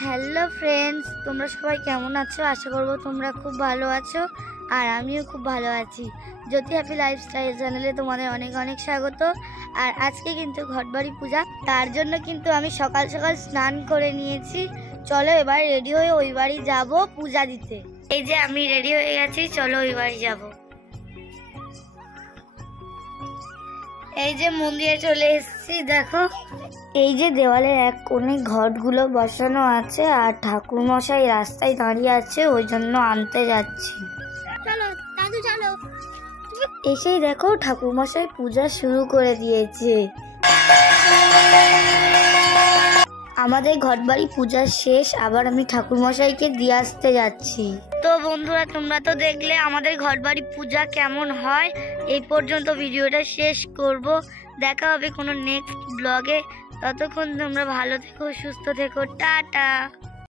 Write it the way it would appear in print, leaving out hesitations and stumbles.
Hello friends, তোমরা সবাই কেমন আছো? আশা করবো তোমরা খুব ভালো আছো আর আমিও খুব ভালো আছি। জ্যোতি হ্যাপি লাইফস্টাইল চ্যানেলে তোমাদের অনেক অনেক স্বাগত। আর আজকে কিন্তু ঘটবাড়ি পূজা, তার জন্য কিন্তু আমি সকাল সকাল স্নান করে নিয়েছি। চলো এবার রেডি হয়ে ওই বাড়ি যাবো পূজা দিতে। এই যে আমি রেডি হয়ে গেছি, চলো ওই বাড়ি যাবো। এই যে মন্দিরে চলে এসেছি, দেখো এই যে দেওয়ালের এক কোণে ঘটগুলো বসানো আছে আর ঠাকুর মশাই রাস্তায় দাঁড়িয়ে আছে, ওই জন্য আনতে যাচ্ছি। চলো দাদু চলো। এসেই দেখো ঠাকুর মশাই পূজা শুরু করে দিয়েছে। আমাদের ঘটবাড়ি পূজা শেষ, আবার আমি ঠাকুর মশাইকে দিয়ে আসতে যাচ্ছি। তো বন্ধুরা, তোমরা তো দেখলে আমাদের ঘটবাড়ি পূজা কেমন হয়। এই পর্যন্ত ভিডিওটা শেষ করব। দেখা হবে কোনো নেক্সট ব্লগে। ততক্ষণ তোমরা ভালো থেকো, সুস্থ থেকো, টাটা।